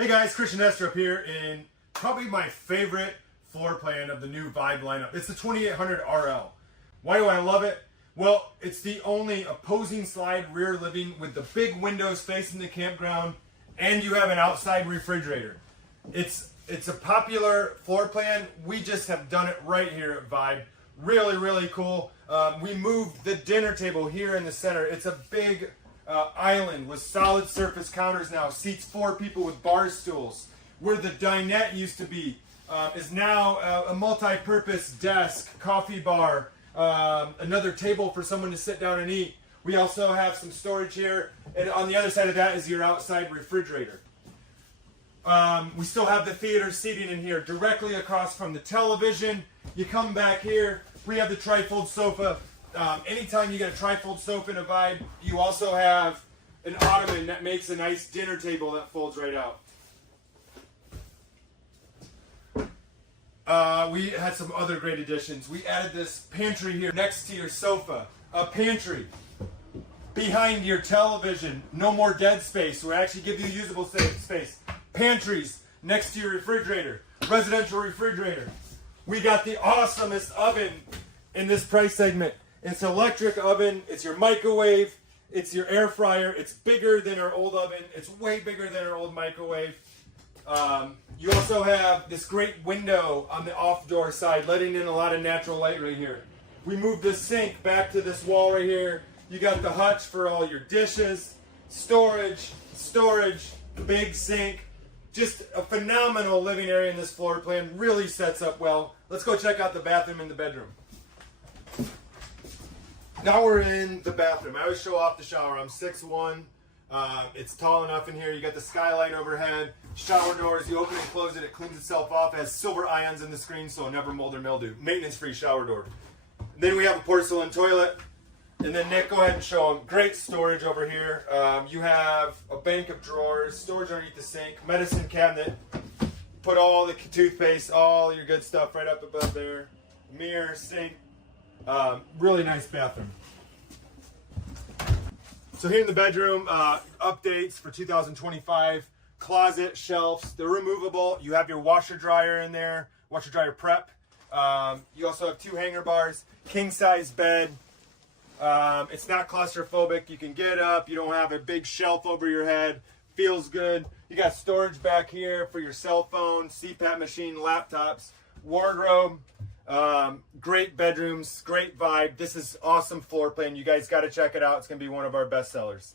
Hey guys, Christian Estrup here in probably my favorite floor plan of the new Vibe lineup. It's the 2800 RL. Why do I love it? Well, it's the only opposing slide rear living with the big windows facing the campground, and you have an outside refrigerator. It's a popular floor plan. We just have done it right here at Vibe. Really, really cool. We moved the dinner table here in the center. It's a big island with solid surface counters now. Seats 4 people with bar stools. Where the dinette used to be is now a multi-purpose desk, coffee bar, another table for someone to sit down and eat. We also have some storage here, and on the other side of that is your outside refrigerator. We still have the theater seating in here directly across from the television. You come back here, we have the trifold sofa. Anytime you get a trifold sofa in a Vibe, you also have an ottoman that makes a nice dinner table that folds right out. We had some other great additions. We added this pantry here next to your sofa. A pantry behind your television. No more dead space. We actually give you usable space. Pantries next to your refrigerator. Residential refrigerator. We got the awesomest oven in this price segment. It's an electric oven. It's your microwave. It's your air fryer. It's bigger than our old oven. It's way bigger than our old microwave. You also have this great window on the off-door side, letting in a lot of natural light right here. We moved the sink back to this wall right here. You got the hutch for all your dishes, storage, big sink. Just a phenomenal living area in this floor plan. Really sets up well. Let's go check out the bathroom and the bedroom. Now we're in the bathroom. I always show off the shower. I'm 6'1". It's tall enough in here. You got the skylight overhead, shower doors. You open and close it. It cleans itself off. It has silver ions in the screen, so it'll never mold or mildew. Maintenance-free shower door. Then we have a porcelain toilet. And then Nick, go ahead and show them. Great storage over here. You have a bank of drawers, storage underneath the sink, medicine cabinet. Put all the toothpaste, all your good stuff right up above there. Mirror, sink. Really nice bathroom. So here in the bedroom, updates for 2025. Closet, shelves, they're removable. You have your washer dryer in there, washer dryer prep. You also have 2 hanger bars, king size bed. It's not claustrophobic. You can get up. You don't have a big shelf over your head. Feels good. You got storage back here for your cell phone, CPAP machine, laptops, wardrobe. Great bedrooms, great vibe. This is awesome floor plan. You guys got to check it out. It's going to be one of our best sellers.